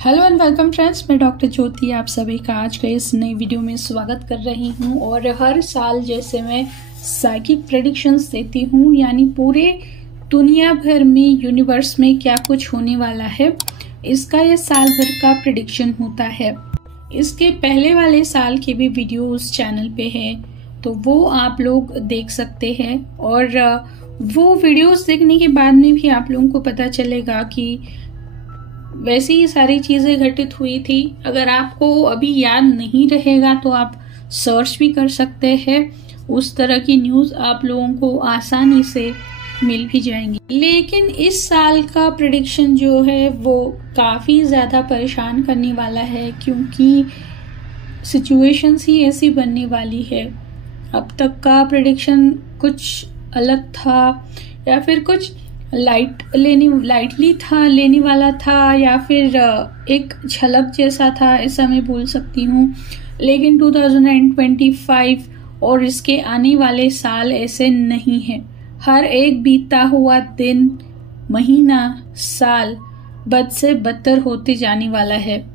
Hello and welcome friends, मैं doctor ज्योति आप सभी का आज के इस नई वीडियो में स्वागत कर रही हूं। और हर साल जैसे मैं साइकिक प्रेडिक्शंस देती हूं, यानी पूरे दुनिया भर में यूनिवर्स में क्या कुछ होने वाला है, इसका ये साल भर का प्रेडिक्शन होता है। इसके पहले वाले साल के भी वीडियो उस चैनल पे है, तो वो आप लोग देख सकते हैं। और वो वीडियोस देखने के बाद में भी आप लोगों को पता चलेगा कि वैसी ही सारी चीजें घटित हुई थी। अगर आपको अभी याद नहीं रहेगा तो आप सर्च भी कर सकते हैं, उस तरह की न्यूज आप लोगों को आसानी से मिल भी जाएंगी। लेकिन इस साल का प्रेडिक्शन जो है वो काफी ज्यादा परेशान करने वाला है, क्योंकि सिचुएशंस ही ऐसी बनने वाली है। अब तक का प्रेडिक्शन कुछ अलग था, या फिर कुछ लाइटली था लेने वाला था, या फिर एक झलक जैसा था, ऐसा मैं बोल सकती हूँ। लेकिन 2025 और इसके आने वाले साल ऐसे नहीं है। हर एक बीतता हुआ दिन, महीना, साल बद से बदतर होते जाने वाला है।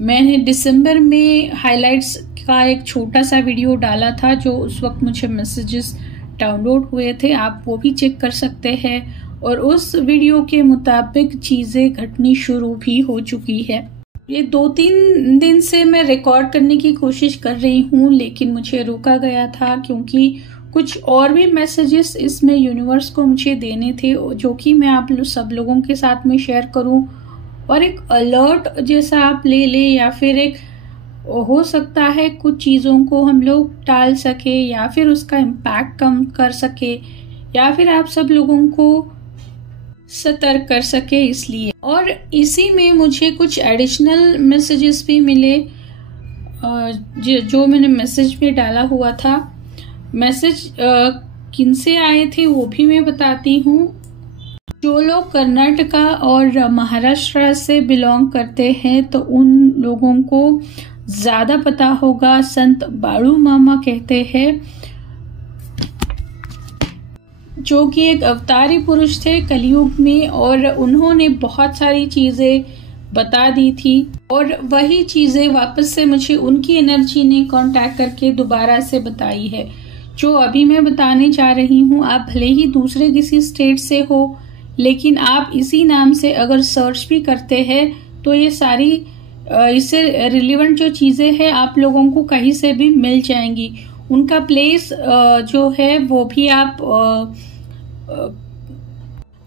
मैंने दिसंबर में हाइलाइट्स का एक छोटा सा वीडियो डाला था, जो उस वक्त मुझे मैसेजेस डाउनलोड हुए थे, आप वो भी चेक कर सकते हैं। और उस वीडियो के मुताबिक चीजें घटनी शुरू भी हो चुकी है। ये 2-3 दिन से मैं रिकॉर्ड करने की कोशिश कर रही हूँ, लेकिन मुझे रोका गया था, क्योंकि कुछ और भी मैसेजेस इसमें यूनिवर्स को मुझे देने थे, जो कि मैं आप सब लोगों के साथ में शेयर करूँ। और एक अलर्ट जैसा आप ले ले, या फिर एक हो सकता है कुछ चीज़ों को हम लोग टाल सके, या फिर उसका इम्पैक्ट कम कर सके, या फिर आप सब लोगों को सतर्क कर सके, इसलिए। और इसी में मुझे कुछ एडिशनल मैसेजेस भी मिले, जो मैंने मैसेज में डाला हुआ था। मैसेज किनसे आए थे वो भी मैं बताती हूँ। जो लोग कर्नाटका और महाराष्ट्र से बिलोंग करते हैं, तो उन लोगों को ज्यादा पता होगा। संत बाड़ू मामा कहते हैं, जो कि एक अवतारी पुरुष थे कलयुग में, और उन्होंने बहुत सारी चीजें बता दी थी। और वही चीजें वापस से मुझे उनकी एनर्जी ने कांटेक्ट करके दोबारा से बताई है। जो अभी मैं बताने जा रही हूँ, आप भले ही दूसरे किसी स्टेट से हो, लेकिन आप इसी नाम से अगर सर्च भी करते हैं, तो ये सारी इससे रिलेवेंट जो चीजें हैं आप लोगों को कहीं से भी मिल जाएंगी। उनका प्लेस जो है वो भी आप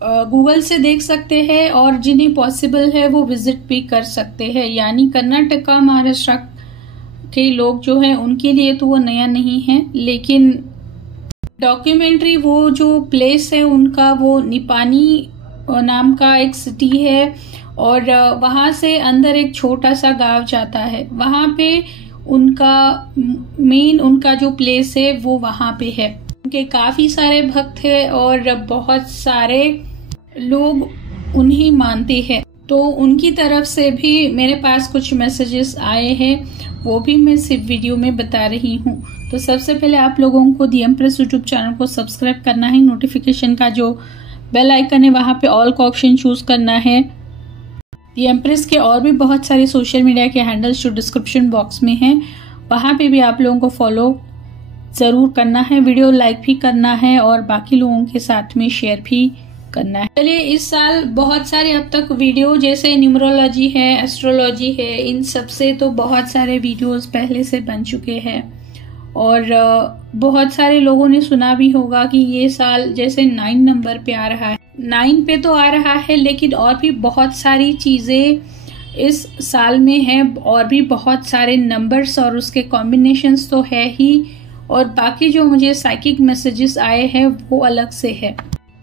गूगल से देख सकते हैं, और जिन्हें पॉसिबल है वो विजिट भी कर सकते हैं। यानी कर्नाटका महाराष्ट्र के लोग जो हैं उनके लिए तो वो नया नहीं है, लेकिन डॉक्यूमेंट्री वो जो प्लेस है उनका, वो निपानी नाम का एक सिटी है, और वहां से अंदर एक छोटा सा गांव जाता है। वहां पे उनका जो प्लेस है वो वहां पे है। उनके काफी सारे भक्त हैं और बहुत सारे लोग उन्हें मानते हैं। तो उनकी तरफ से भी मेरे पास कुछ मैसेजेस आए हैं, वो भी मैं सिर्फ वीडियो में बता रही हूँ। तो सबसे पहले आप लोगों को दी एम्प्रेस यूट्यूब चैनल को सब्सक्राइब करना है। नोटिफिकेशन का जो बेल आइकन है वहां पे ऑल का ऑप्शन चूज करना है। दी एम्प्रेस के और भी बहुत सारे सोशल मीडिया के हैंडल्स जो डिस्क्रिप्शन बॉक्स में हैं, वहां पे भी आप लोगों को फॉलो जरूर करना है, वीडियो लाइक भी करना है, और बाकी लोगों के साथ में शेयर भी करना है। चलिए, इस साल बहुत सारे अब तक वीडियो, जैसे न्यूमरोलॉजी है, एस्ट्रोलॉजी है, इन सब से तो बहुत सारे वीडियोस पहले से बन चुके हैं। और बहुत सारे लोगों ने सुना भी होगा कि ये साल जैसे 9 नंबर पे आ रहा है। 9 पे तो आ रहा है, लेकिन और भी बहुत सारी चीजें इस साल में है, और भी बहुत सारे नंबर्स और उसके कॉम्बिनेशंस तो है ही। और बाकी जो मुझे साइकिक मैसेजेस आए हैं वो अलग से है।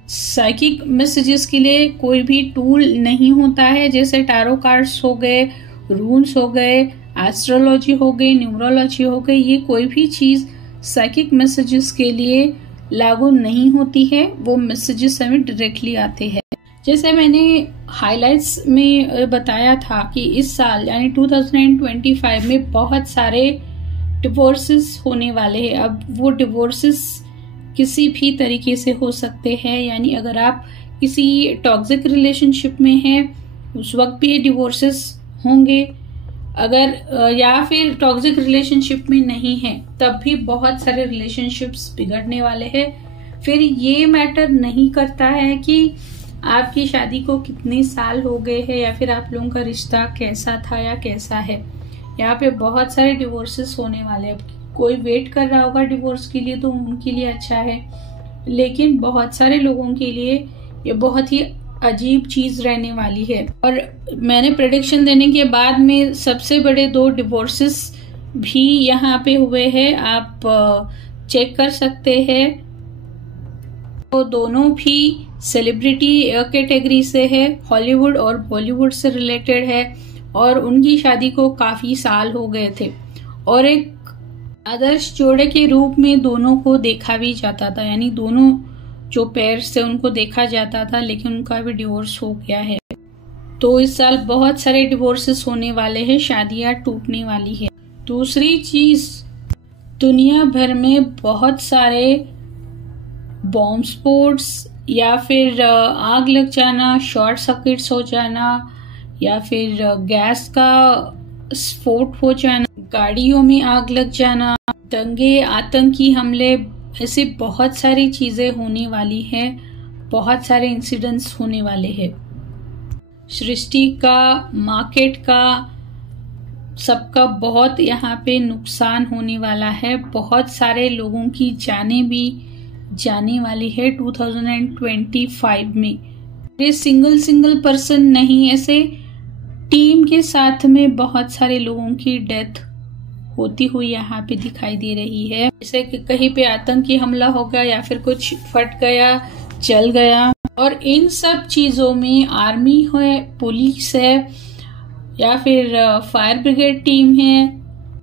साइकिक मैसेजेस के लिए कोई भी टूल नहीं होता है, जैसे टैरो कार्ड्स हो गए, रून्स हो गए, एस्ट्रोलॉजी हो गई, न्यूमरोलॉजी हो गई, ये कोई भी चीज साइकिक मैसेजेस के लिए लागू नहीं होती है। वो मैसेजेस हमें डायरेक्टली आते हैं। जैसे मैंने हाइलाइट्स में बताया था कि इस साल यानी 2025 में बहुत सारे डिवोर्सेस होने वाले हैं। अब वो डिवोर्सेस किसी भी तरीके से हो सकते हैं, यानी अगर आप किसी टॉक्सिक रिलेशनशिप में हैं, उस वक्त भी ये डिवोर्सेस होंगे। अगर या फिर टॉक्सिक रिलेशनशिप में नहीं है तब भी बहुत सारे रिलेशनशिप्स बिगड़ने वाले हैं। फिर ये मैटर नहीं करता है कि आपकी शादी को कितने साल हो गए हैं या फिर आप लोगों का रिश्ता कैसा था या कैसा है। यहाँ पे बहुत सारे डिवोर्सेस होने वाले हैं। कोई वेट कर रहा होगा डिवोर्स के लिए तो उनके लिए अच्छा है, लेकिन बहुत सारे लोगों के लिए ये बहुत ही अजीब चीज रहने वाली है। और मैंने प्रेडिक्शन देने के बाद में सबसे बड़े 2 डिवोर्सेस भी यहाँ पे हुए हैं, आप चेक कर सकते हैं। तो दोनों भी सेलिब्रिटी कैटेगरी से है, हॉलीवुड और बॉलीवुड से रिलेटेड है और उनकी शादी को काफी साल हो गए थे और एक आदर्श जोड़े के रूप में दोनों को देखा भी जाता था, यानी दोनों जो पेयर्स से उनको देखा जाता था, लेकिन उनका भी डिवोर्स हो गया है। तो इस साल बहुत सारे डिवोर्सेस होने वाले हैं, शादियां टूटने वाली है। दूसरी चीज, दुनिया भर में बहुत सारे बॉम्ब स्फोट्स या फिर आग लग जाना, शॉर्ट सर्किट्स हो जाना या फिर गैस का स्फोट हो जाना, गाड़ियों में आग लग जाना, दंगे, आतंकी हमले, ऐसे बहुत सारी चीजें होने वाली है, बहुत सारे इंसिडेंट्स होने वाले हैं। सृष्टि का, मार्केट का, सबका बहुत यहाँ पे नुकसान होने वाला है। बहुत सारे लोगों की जानें भी जाने वाली है 2025 में। ये सिंगल पर्सन नहीं, ऐसे टीम के साथ में बहुत सारे लोगों की डेथ होती हुई यहाँ पे दिखाई दे रही है। जैसे कि कहीं पे आतंकी हमला हो गया या फिर कुछ फट गया, जल गया। और इन सब चीजों में आर्मी है, पुलिस है या फिर फायर ब्रिगेड टीम है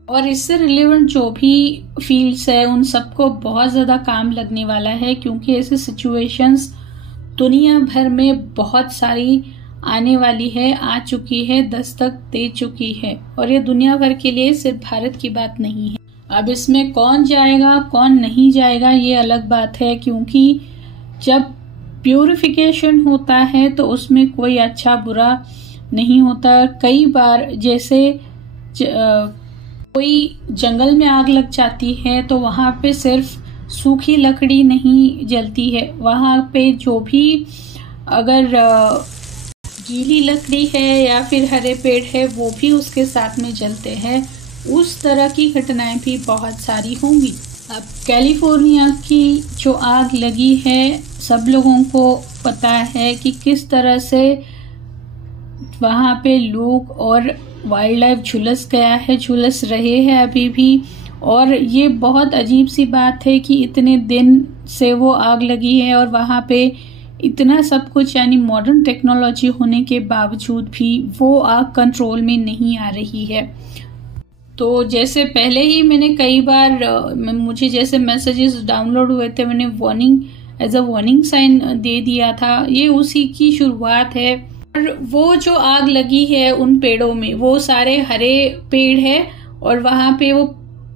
और इससे रिलेवेंट जो भी फील्ड्स है उन सबको बहुत ज्यादा काम लगने वाला है, क्योंकि ऐसे सिचुएशंस दुनिया भर में बहुत सारी आने वाली है, आ चुकी है, दस्तक दे चुकी है। और ये दुनिया भर के लिए, सिर्फ भारत की बात नहीं है। अब इसमें कौन जाएगा कौन नहीं जाएगा ये अलग बात है, क्योंकि जब प्यूरिफिकेशन होता है तो उसमें कोई अच्छा बुरा नहीं होता। कई बार जैसे कोई जंगल में आग लग जाती है तो वहां पे सिर्फ सूखी लकड़ी नहीं जलती है, वहां पे जो भी अगर गीली लकड़ी है या फिर हरे पेड़ है वो भी उसके साथ में जलते हैं। उस तरह की घटनाएं भी बहुत सारी होंगी। अब कैलिफोर्निया की जो आग लगी है, सब लोगों को पता है कि किस तरह से वहां पे लोग और वाइल्ड लाइफ झुलस गया है, झुलस रहे हैं अभी भी। और ये बहुत अजीब सी बात है कि इतने दिन से वो आग लगी है और वहां पे इतना सब कुछ, यानी मॉडर्न टेक्नोलॉजी होने के बावजूद भी वो आग कंट्रोल में नहीं आ रही है। तो जैसे पहले ही मैंने कई बार मुझे जैसे मैसेजेस डाउनलोड हुए थे, मैंने warning as a warning sign दे दिया था, ये उसी की शुरुआत है। और वो जो आग लगी है उन पेड़ों में, वो सारे हरे पेड़ है और वहां पे वो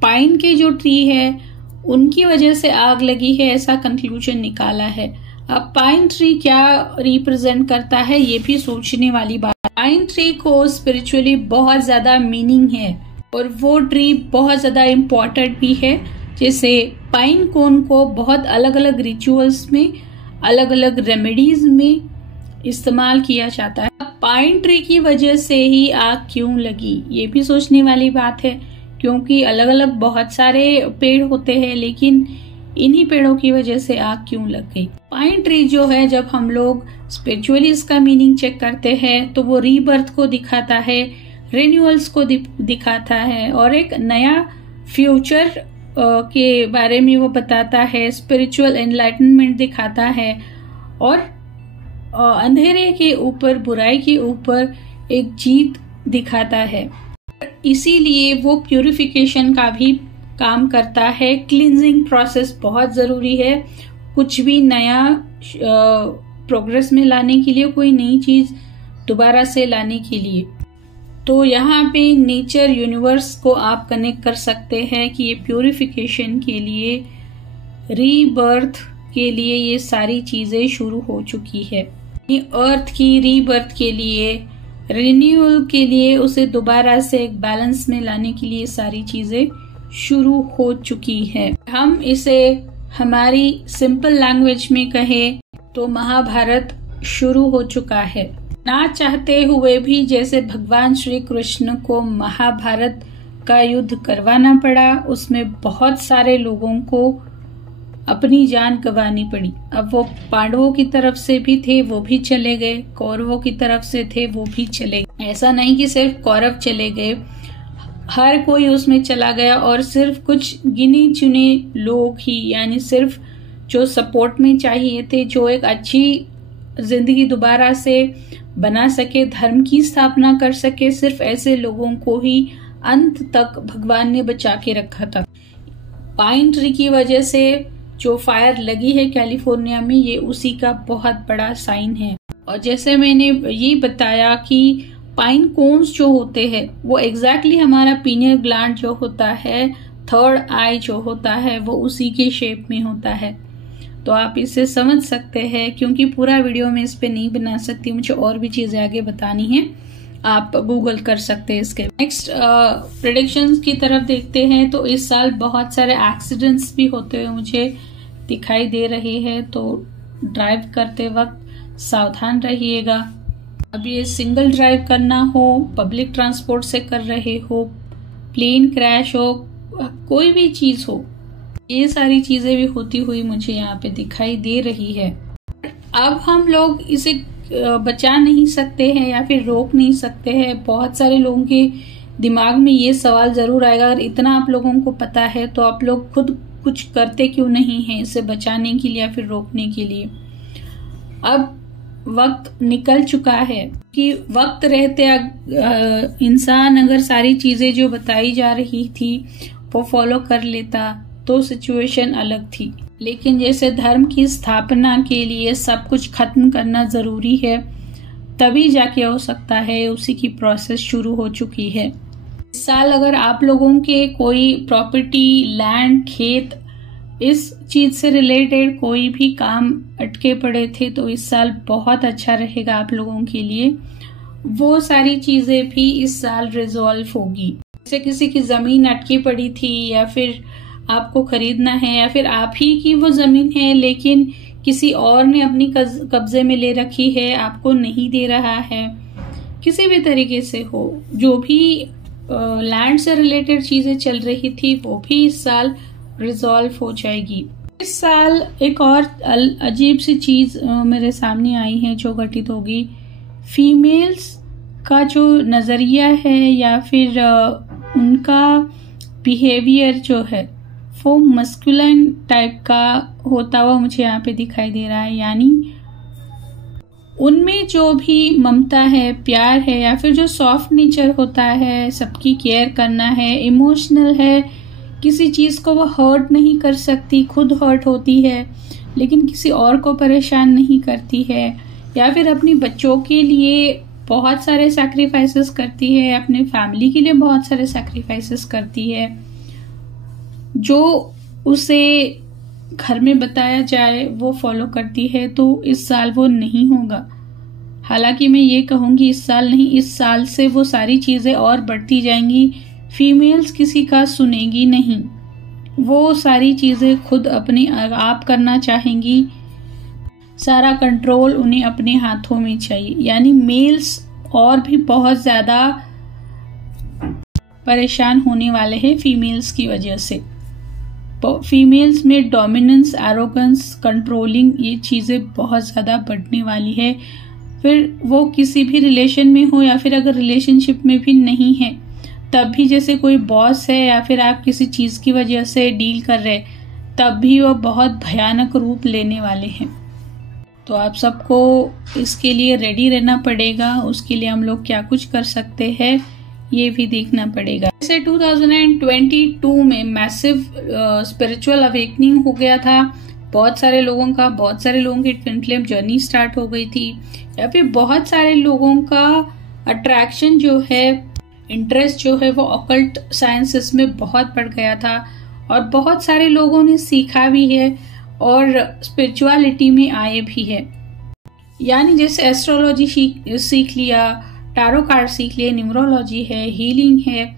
पाइन के जो ट्री है उनकी वजह से आग लगी है, ऐसा कंक्लूजन निकाला है। अब पाइन ट्री क्या रिप्रेजेंट करता है ये भी सोचने वाली बात। पाइन ट्री को स्पिरिचुअली बहुत ज्यादा मीनिंग है और वो ट्री बहुत ज्यादा इम्पोर्टेंट भी है। जैसे पाइन कोन को बहुत अलग अलग रिचुअल्स में, अलग अलग रेमेडीज में इस्तेमाल किया जाता है। पाइन ट्री की वजह से ही आग क्यों लगी ये भी सोचने वाली बात है, क्योंकि अलग अलग बहुत सारे पेड़ होते हैं, लेकिन इन्हीं पेड़ों की वजह से आग क्यों लग गई। पाइन ट्री जो है, जब हम लोग स्पिरिचुअली इसका मीनिंग चेक करते हैं तो वो रीबर्थ को दिखाता है, रिन्यूअल्स को दिखाता है और एक नया फ्यूचर के बारे में वो बताता है, स्पिरिचुअल एनलाइटनमेंट दिखाता है और अंधेरे के ऊपर, बुराई के ऊपर एक जीत दिखाता है। इसीलिए वो प्यूरिफिकेशन का भी काम करता है। क्लींजिंग प्रोसेस बहुत जरूरी है, कुछ भी नया प्रोग्रेस में लाने के लिए, कोई नई चीज दोबारा से लाने के लिए। तो यहाँ पे नेचर, यूनिवर्स को आप कनेक्ट कर सकते हैं कि ये प्यूरिफिकेशन के लिए, रीबर्थ के लिए ये सारी चीजें शुरू हो चुकी है। अर्थ की रीबर्थ के लिए रिन्यूअल के लिए, उसे दोबारा से एक बैलेंस में लाने के लिए सारी चीजें शुरू हो चुकी है। हम इसे हमारी सिंपल लैंग्वेज में कहें तो महाभारत शुरू हो चुका है। ना चाहते हुए भी जैसे भगवान श्री कृष्ण को महाभारत का युद्ध करवाना पड़ा, उसमें बहुत सारे लोगों को अपनी जान गंवानी पड़ी। अब वो पांडवों की तरफ से भी थे, वो भी चले गए, कौरवों की तरफ से थे, वो भी चले गए। ऐसा नहीं कि सिर्फ कौरव चले गए, हर कोई उसमें चला गया और सिर्फ कुछ गिने चुने लोग ही, यानी सिर्फ जो सपोर्ट में चाहिए थे, जो एक अच्छी जिंदगी दोबारा से बना सके, धर्म की स्थापना कर सके, सिर्फ ऐसे लोगों को ही अंत तक भगवान ने बचा के रखा था। पाइन ट्री की वजह से जो फायर लगी है कैलिफोर्निया में, ये उसी का बहुत बड़ा साइन है। और जैसे मैंने ये बताया कि पाइन कोन्स जो होते हैं वो एग्जैक्टली हमारा पीनियल ग्लैंड जो होता है, थर्ड आई जो होता है, वो उसी के शेप में होता है। तो आप इसे समझ सकते हैं, क्योंकि पूरा वीडियो में इस पे नहीं बना सकती, मुझे और भी चीजें आगे बतानी है, आप गूगल कर सकते हैं इसके। नेक्स्ट प्रेडिक्शंस की तरफ देखते हैं। तो इस साल बहुत सारे एक्सीडेंट्स भी होते हुए मुझे दिखाई दे रहे हैं, तो ड्राइव करते वक्त सावधान रहिएगा। अब ये सिंगल ड्राइव करना हो, पब्लिक ट्रांसपोर्ट से कर रहे हो, प्लेन क्रैश हो, कोई भी चीज हो, ये सारी चीजें भी होती हुई मुझे यहाँ पे दिखाई दे रही है। अब हम लोग इसे बचा नहीं सकते हैं या फिर रोक नहीं सकते हैं। बहुत सारे लोगों के दिमाग में ये सवाल जरूर आएगा, अगर इतना आप लोगों को पता है तो आप लोग खुद कुछ करते क्यों नहीं हैं इसे बचाने के लिए या फिर रोकने के लिए। अब वक्त निकल चुका है कि वक्त रहते इंसान अगर सारी चीजें जो बताई जा रही थी वो फॉलो कर लेता तो सिचुएशन अलग थी। लेकिन जैसे धर्म की स्थापना के लिए सब कुछ खत्म करना जरूरी है, तभी जाके हो सकता है, उसी की प्रोसेस शुरू हो चुकी है। इस साल अगर आप लोगों के कोई प्रॉपर्टी, लैंड, खेत, इस चीज से रिलेटेड कोई भी काम अटके पड़े थे तो इस साल बहुत अच्छा रहेगा आप लोगों के लिए। वो सारी चीजें भी इस साल रिजॉल्व होगी। जैसे किसी की जमीन अटकी पड़ी थी या फिर आपको खरीदना है या फिर आप ही की वो जमीन है लेकिन किसी और ने अपनी कब्जे में ले रखी है, आपको नहीं दे रहा है, किसी भी तरीके से हो, जो भी लैंड से रिलेटेड चीजें चल रही थी वो भी इस साल रिजॉल्व हो जाएगी। इस साल एक और अजीब सी चीज मेरे सामने आई है जो घटित होगी। फीमेल्स का जो नजरिया है या फिर उनका बिहेवियर जो है वो मस्कुलिन टाइप का होता हुआ मुझे यहाँ पे दिखाई दे रहा है। यानी उनमें जो भी ममता है, प्यार है या फिर जो सॉफ्ट नेचर होता है, सबकी केयर करना है, इमोशनल है, किसी चीज को वो हर्ट नहीं कर सकती, खुद हर्ट होती है लेकिन किसी और को परेशान नहीं करती है, या फिर अपनी बच्चों के लिए बहुत सारे सैक्रिफाइसेस करती है, अपने फैमिली के लिए बहुत सारे सैक्रिफाइसेस करती है। जो उसे घर में बताया जाए वो फॉलो करती है, तो इस साल वो नहीं होगा। हालांकि मैं ये कहूंगी इस साल नहीं, इस साल से वो सारी चीजें और बढ़ती जाएंगी। फीमेल्स किसी का सुनेगी नहीं, वो सारी चीजें खुद अपने आप करना चाहेंगी, सारा कंट्रोल उन्हें अपने हाथों में चाहिए। यानी मेल्स और भी बहुत ज्यादा परेशान होने वाले हैं फीमेल्स की वजह से। फीमेल्स में डोमिनेंस, एरोगेंस, कंट्रोलिंग, ये चीजें बहुत ज्यादा बढ़ने वाली है। फिर वो किसी भी रिलेशन में हो या फिर अगर रिलेशनशिप में भी नहीं है तब भी, जैसे कोई बॉस है या फिर आप किसी चीज की वजह से डील कर रहे, तब भी वो बहुत भयानक रूप लेने वाले हैं। तो आप सबको इसके लिए रेडी रहना पड़ेगा। उसके लिए हम लोग क्या कुछ कर सकते हैं ये भी देखना पड़ेगा। जैसे 2022 में मैसिव स्पिरिचुअल अवेकनिंग हो गया था, बहुत सारे लोगों की ट्विन फ्लेम जर्नी स्टार्ट हो गई थी, या फिर बहुत सारे लोगों का अट्रैक्शन जो है, इंटरेस्ट जो है वो ऑकल्ट साइंसेस में बहुत बढ़ गया था और बहुत सारे लोगों ने सीखा भी है और स्पिरिचुअलिटी में आए भी है। यानी जैसे एस्ट्रोलॉजी सीख लिया, टारो कार्ड सीख लिए, न्यूमरोलॉजी है, हीलिंग है,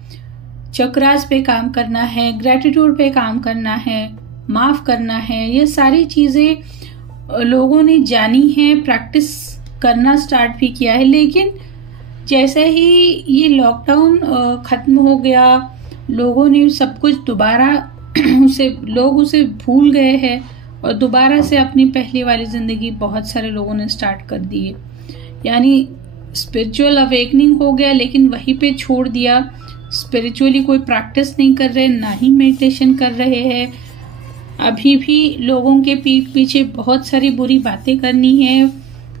चक्रास पे काम करना है, ग्रेटिट्यूड पे काम करना है, माफ करना है। ये सारी चीजें लोगों ने जानी है, प्रैक्टिस करना स्टार्ट भी किया है। लेकिन जैसे ही ये लॉकडाउन खत्म हो गया, लोगों ने सब कुछ दोबारा लोग उसे भूल गए हैं और दोबारा से अपनी पहली वाली जिंदगी बहुत सारे लोगों ने स्टार्ट कर दी है। यानी स्पिरिचुअल अवेकनिंग हो गया, लेकिन वहीं पे छोड़ दिया। स्पिरिचुअली कोई प्रैक्टिस नहीं कर रहे, ना ही मेडिटेशन कर रहे हैं। अभी भी लोगों के पीठ पीछे बहुत सारी बुरी बातें करनी है,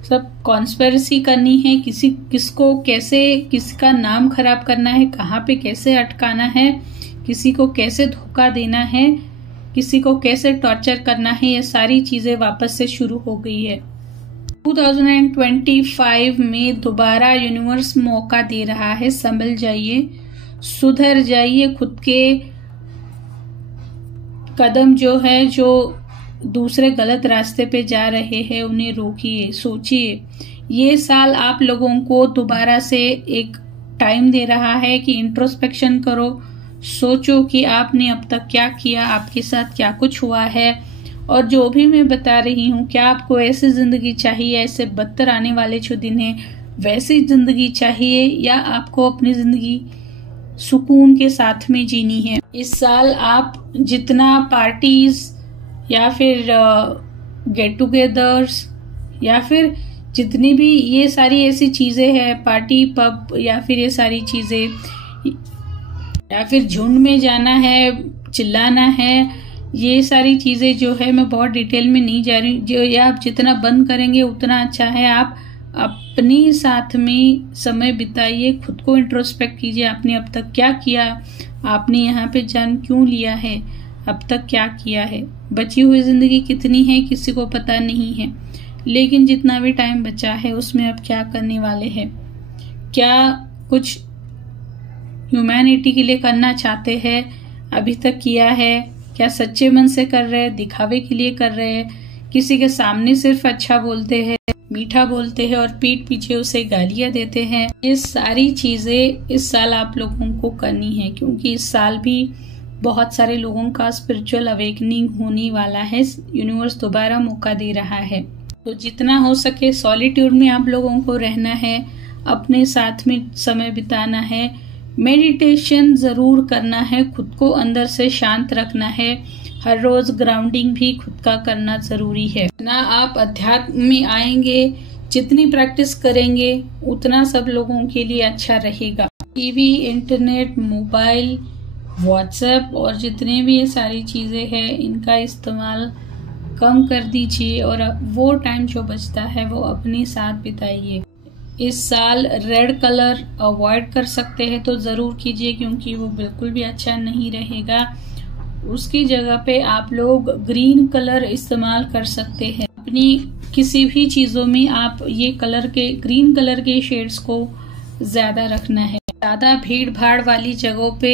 सब कॉन्स्पिरेसी करनी है, किसको कैसे किसका नाम खराब करना है, कहाँ पे कैसे अटकाना है, किसी को कैसे धोखा देना है, किसी को कैसे टॉर्चर करना है। ये सारी चीजें वापस से शुरू हो गई है। 2025 में दोबारा यूनिवर्स मौका दे रहा है। संभल जाइए, सुधर जाइए, खुद के कदम जो है जो दूसरे गलत रास्ते पे जा रहे हैं उन्हें रोकिए, सोचिए। ये साल आप लोगों को दोबारा से एक टाइम दे रहा है कि इंट्रोस्पेक्शन करो, सोचो कि आपने अब तक क्या किया, आपके साथ क्या कुछ हुआ है। और जो भी मैं बता रही हूँ, क्या आपको ऐसी जिंदगी चाहिए, ऐसे बदतर आने वाले जो दिन है वैसी जिंदगी चाहिए, या आपको अपनी जिंदगी सुकून के साथ में जीनी है। इस साल आप जितना पार्टीज या फिर गेट टुगेदर्स या फिर जितनी भी ये सारी ऐसी चीजें हैं, पार्टी पब या फिर ये सारी चीजें, या फिर झुंड में जाना है, चिल्लाना है, ये सारी चीजें जो है मैं बहुत डिटेल में नहीं जा रही, जो ये आप जितना बंद करेंगे उतना अच्छा है। आप अपने साथ में समय बिताइए, खुद को इंट्रोस्पेक्ट कीजिए, आपने अब तक क्या किया, आपने यहाँ पे जन्म क्यों लिया है, अब तक क्या किया है। बची हुई जिंदगी कितनी है किसी को पता नहीं है, लेकिन जितना भी टाइम बचा है उसमें अब क्या करने वाले हैं, क्या कुछ ह्यूमैनिटी के लिए करना चाहते हैं, अभी तक किया है, क्या सच्चे मन से कर रहे हैं, दिखावे के लिए कर रहे हैं, किसी के सामने सिर्फ अच्छा बोलते हैं, मीठा बोलते हैं और पीठ पीछे उसे गालियां देते हैं। ये सारी चीजें इस साल आप लोगों को करनी है, क्योंकि इस साल भी बहुत सारे लोगों का स्पिरिचुअल अवेकनिंग होने वाला है। यूनिवर्स दोबारा मौका दे रहा है, तो जितना हो सके सॉलिट्यूड में आप लोगों को रहना है, अपने साथ में समय बिताना है, मेडिटेशन जरूर करना है, खुद को अंदर से शांत रखना है, हर रोज ग्राउंडिंग भी खुद का करना जरूरी है। ना आप अध्यात्म में आएंगे, जितनी प्रैक्टिस करेंगे उतना सब लोगों के लिए अच्छा रहेगा। टीवी, इंटरनेट, मोबाइल, व्हाट्सएप और जितने भी ये सारी चीजें हैं इनका इस्तेमाल कम कर दीजिए और वो टाइम जो बचता है वो अपने साथ बिताइए। इस साल रेड कलर अवॉइड कर सकते हैं तो जरूर कीजिए, क्योंकि वो बिल्कुल भी अच्छा नहीं रहेगा। उसकी जगह पे आप लोग ग्रीन कलर इस्तेमाल कर सकते हैं। अपनी किसी भी चीजों में आप ये ग्रीन कलर के शेड्स को ज्यादा रखना है। ज्यादा भीड़ भाड़ वाली जगहों पे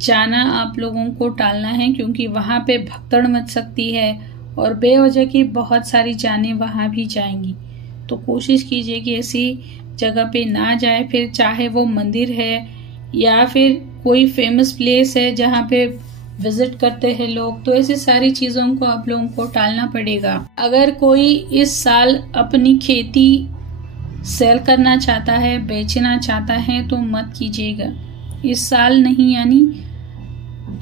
जाना आप लोगों को टालना है, क्योंकि वहां पे भगदड़ मच सकती है और बेवजह की बहुत सारी जानें वहां भी जाएंगी। तो कोशिश कीजिए कि ऐसी जगह पे ना जाए, फिर चाहे वो मंदिर है या फिर कोई फेमस प्लेस है जहाँ पे विजिट करते हैं लोग, तो ऐसी सारी चीजों को आप लोगों को टालना पड़ेगा। अगर कोई इस साल अपनी खेती सेल करना चाहता है, बेचना चाहता है तो मत कीजिएगा। इस साल नहीं, यानी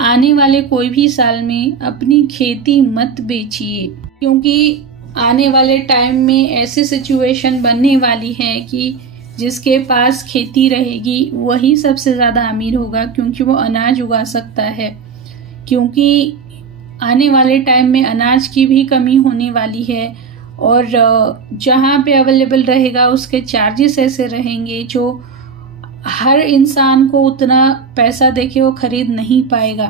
आने वाले कोई भी साल में अपनी खेती मत बेचिए, क्योंकि आने वाले टाइम में ऐसी सिचुएशन बनने वाली है कि जिसके पास खेती रहेगी वही सबसे ज्यादा अमीर होगा, क्योंकि वो अनाज उगा सकता है। क्योंकि आने वाले टाइम में अनाज की भी कमी होने वाली है और जहाँ पे अवेलेबल रहेगा उसके चार्जेस ऐसे रहेंगे जो हर इंसान को उतना पैसा देके वो खरीद नहीं पाएगा।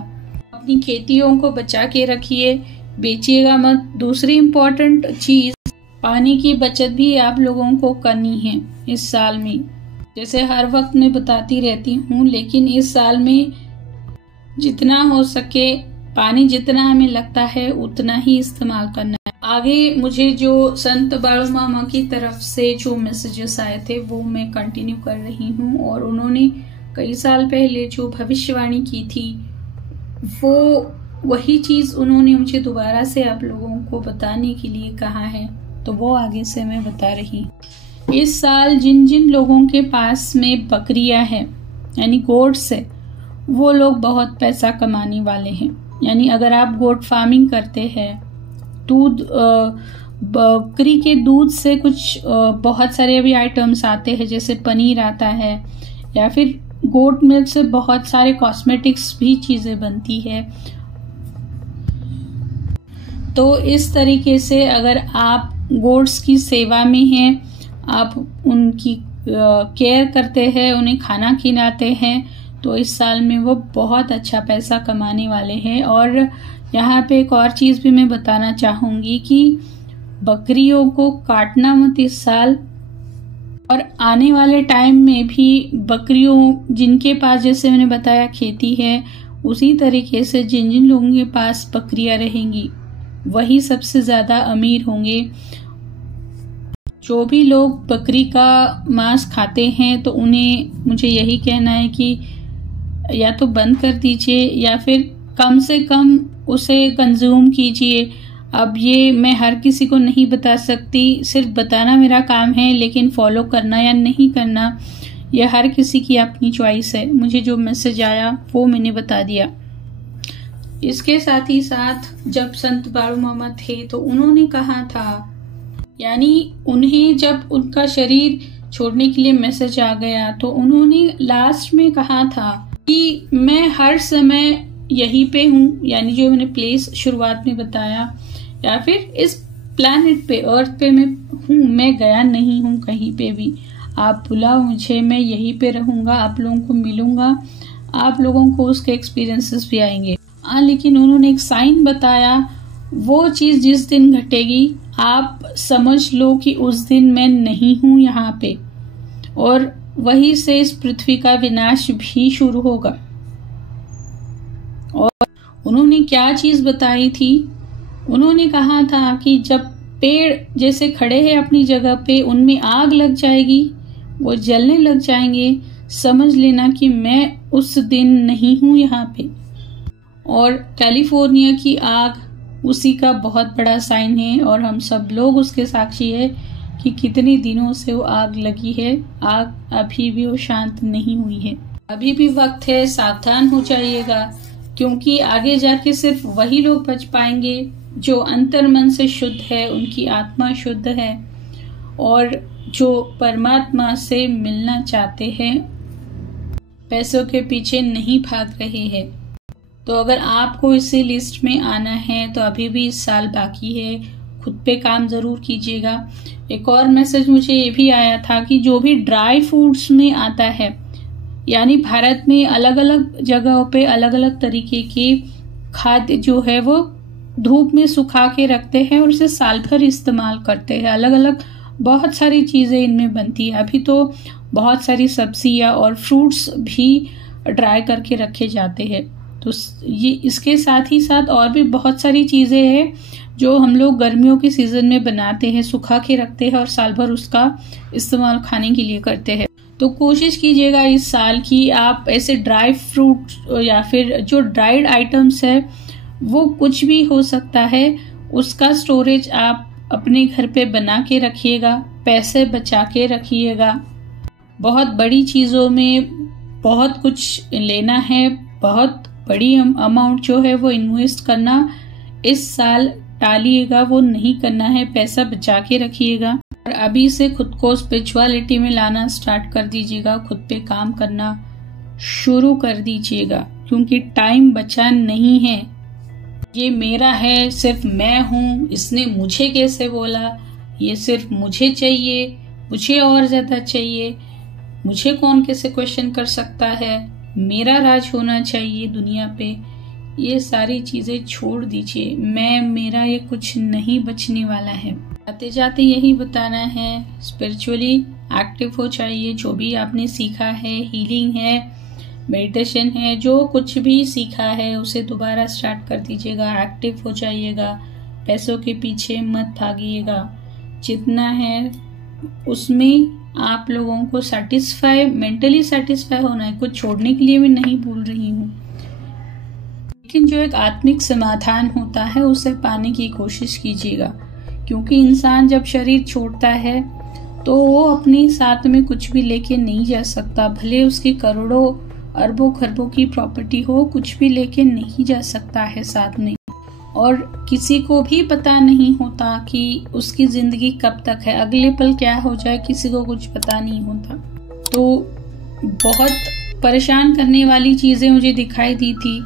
अपनी खेतियों को बचा के रखिए, बेचिएगा मत। दूसरी इम्पोर्टेंट चीज, पानी की बचत भी आप लोगों को करनी है इस साल में। जैसे हर वक्त मैं बताती रहती हूँ, लेकिन इस साल में जितना हो सके पानी जितना हमें लगता है उतना ही इस्तेमाल करना है। आगे मुझे जो संत बाळू मामा की तरफ से जो मैसेजेस आए थे वो मैं कंटिन्यू कर रही हूँ। और उन्होंने कई साल पहले जो भविष्यवाणी की थी वो वही चीज उन्होंने मुझे दोबारा से आप लोगों को बताने के लिए कहा है, तो वो आगे से मैं बता रही हूँ। इस साल जिन जिन लोगों के पास में बकरियां हैं यानी गोट्स है, वो लोग बहुत पैसा कमाने वाले हैं। यानी अगर आप गोट फार्मिंग करते हैं, दूध बकरी के दूध से कुछ बहुत सारे अभी आइटम्स आते हैं, जैसे पनीर आता है, या फिर गोट मिल्क से बहुत सारे कॉस्मेटिक्स भी चीजें बनती है। तो इस तरीके से अगर आप गोट्स की सेवा में हैं, आप उनकी केयर करते हैं, उन्हें खाना खिलाते हैं, तो इस साल में वो बहुत अच्छा पैसा कमाने वाले हैं। और यहाँ पे एक और चीज भी मैं बताना चाहूंगी कि बकरियों को काटना मत इस साल, और आने वाले टाइम में भी बकरियों जिनके पास, जैसे मैंने बताया, खेती है, उसी तरीके से जिन जिन लोगों के पास बकरियां रहेंगी वही सबसे ज्यादा अमीर होंगे। जो भी लोग बकरी का मांस खाते हैं तो उन्हें मुझे यही कहना है कि या तो बंद कर दीजिए या फिर कम से कम उसे कंज्यूम कीजिए। अब ये मैं हर किसी को नहीं बता सकती, सिर्फ बताना मेरा काम है, लेकिन फॉलो करना या नहीं करना यह हर किसी की अपनी चॉइस है। मुझे जो मैसेज आया वो मैंने बता दिया। इसके साथ ही साथ जब संत बाळू मामा थे तो उन्होंने कहा था, यानी उन्हें जब उनका शरीर छोड़ने के लिए मैसेज आ गया तो उन्होंने लास्ट में कहा था कि मैं हर समय यहीं पे हूँ, यानी जो मैंने प्लेस शुरुआत में बताया, या फिर इस प्लैनेट पे, अर्थ पे मैं हूँ, मैं गया नहीं हूँ कहीं पे भी। आप बुलाओ मुझे, मैं यहीं पे रहूंगा, आप लोगों को मिलूंगा, आप लोगों को उसके एक्सपीरियंसेस भी आएंगे। लेकिन उन्होंने एक साइन बताया, वो चीज जिस दिन घटेगी आप समझ लो कि उस दिन मैं नहीं हूं यहाँ पे, और वहीं से इस पृथ्वी का विनाश भी शुरू होगा। और उन्होंने क्या चीज बताई थी, उन्होंने कहा था कि जब पेड़ जैसे खड़े हैं अपनी जगह पे, उनमें आग लग जाएगी, वो जलने लग जाएंगे, समझ लेना कि मैं उस दिन नहीं हूं यहाँ पे। और कैलिफोर्निया की आग उसी का बहुत बड़ा साइन है, और हम सब लोग उसके साक्षी है कि कितने दिनों से वो आग लगी है। आग अभी भी वो शांत नहीं हुई है। अभी भी वक्त है, सावधान हो जाइएगा, क्योंकि आगे जाके सिर्फ वही लोग बच पाएंगे जो अंतर मन से शुद्ध है, उनकी आत्मा शुद्ध है, और जो परमात्मा से मिलना चाहते हैं, पैसों के पीछे नहीं भाग रहे हैं। तो अगर आपको इसी लिस्ट में आना है तो अभी भी इस साल बाकी है, खुद पे काम जरूर कीजिएगा। एक और मैसेज मुझे ये भी आया था कि जो भी ड्राई फ्रूट्स में आता है, यानी भारत में अलग अलग जगहों पे अलग अलग तरीके के खाद्य जो है वो धूप में सुखा के रखते हैं और उसे साल भर इस्तेमाल करते हैं। अलग अलग बहुत सारी चीजें इनमें बनती है। अभी तो बहुत सारी सब्जियां और फ्रूट्स भी ड्राई करके रखे जाते हैं। तो ये इसके साथ ही साथ और भी बहुत सारी चीजें हैं जो हम लोग गर्मियों के सीजन में बनाते हैं, सुखा के रखते हैं और साल भर उसका इस्तेमाल खाने के लिए करते हैं। तो कोशिश कीजिएगा इस साल की आप ऐसे ड्राई फ्रूट या फिर जो ड्राइड आइटम्स है, वो कुछ भी हो सकता है, उसका स्टोरेज आप अपने घर पे बना के रखिएगा, पैसे बचा के रखिएगा। बहुत बड़ी चीजों में बहुत कुछ लेना है, बहुत बड़ी अमाउंट जो है वो इन्वेस्ट करना इस साल टालिएगा, वो नहीं करना है, पैसा बचा के रखिएगा। और अभी से खुद को स्पिरिचुअलिटी में लाना स्टार्ट कर दीजिएगा, खुद पे काम करना शुरू कर दीजिएगा, क्योंकि टाइम बचा नहीं है। ये मेरा है, सिर्फ मैं हूँ, इसने मुझे कैसे बोला, ये सिर्फ मुझे चाहिए, मुझे और ज्यादा चाहिए, मुझे कौन कैसे क्वेश्चन कर सकता है, मेरा राज होना चाहिए दुनिया पे, ये सारी चीजें छोड़ दीजिए। मैं मेरा ये कुछ नहीं बचने वाला है। आते जाते यही बताना है, स्पिरिचुअली एक्टिव हो चाहिए। जो भी आपने सीखा है, हीलिंग है, मेडिटेशन है, जो कुछ भी सीखा है उसे दोबारा स्टार्ट कर दीजिएगा, एक्टिव हो जाइएगा, पैसों के पीछे मत भागिएगा। जितना है उसमें आप लोगों को मेंटली सेटिस्फाई होना है। कुछ छोड़ने के लिए मैं नहीं बोल रही हूँ, लेकिन जो एक आत्मिक समाधान होता है उसे पाने की कोशिश कीजिएगा। क्योंकि इंसान जब शरीर छोड़ता है तो वो अपने साथ में कुछ भी लेके नहीं जा सकता। भले उसकी करोड़ों अरबों खरबों की प्रॉपर्टी हो, कुछ भी लेके नहीं जा सकता है साथ में। और किसी को भी पता नहीं होता कि उसकी जिंदगी कब तक है, अगले पल क्या हो जाए किसी को कुछ पता नहीं होता। तो बहुत परेशान करने वाली चीजें मुझे दिखाई दी थी,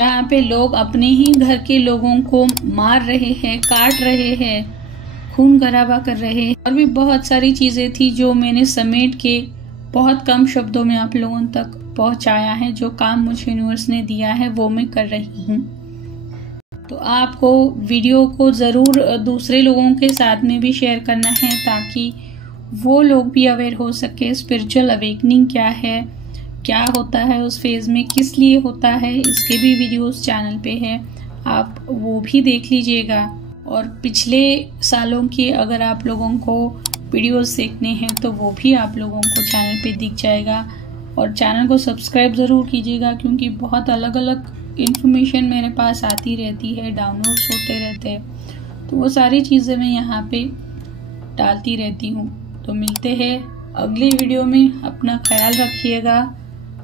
यहाँ पे लोग अपने ही घर के लोगों को मार रहे हैं, काट रहे हैं, खून खराबा कर रहे हैं। और भी बहुत सारी चीजें थी जो मैंने समेट के बहुत कम शब्दों में आप लोगों तक पहुंचाया है। जो काम मुझे यूनिवर्स ने दिया है वो मैं कर रही हूँ। तो आपको वीडियो को ज़रूर दूसरे लोगों के साथ में भी शेयर करना है, ताकि वो लोग भी अवेयर हो सके स्पिरिचुअल अवेकनिंग क्या है, क्या होता है उस फेज़ में, किस लिए होता है। इसके भी वीडियोस चैनल पे है, आप वो भी देख लीजिएगा। और पिछले सालों के अगर आप लोगों को वीडियोस देखने हैं तो वो भी आप लोगों को चैनल पे दिख जाएगा। और चैनल को सब्सक्राइब ज़रूर कीजिएगा, क्योंकि बहुत अलग अलग इन्फॉर्मेशन मेरे पास आती रहती है, डाउनलोड्स होते रहते हैं, तो वो सारी चीज़ें मैं यहाँ पे डालती रहती हूँ। तो मिलते हैं अगली वीडियो में, अपना ख्याल रखिएगा।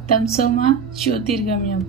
तमसो मा ज्योतिर्गमयम।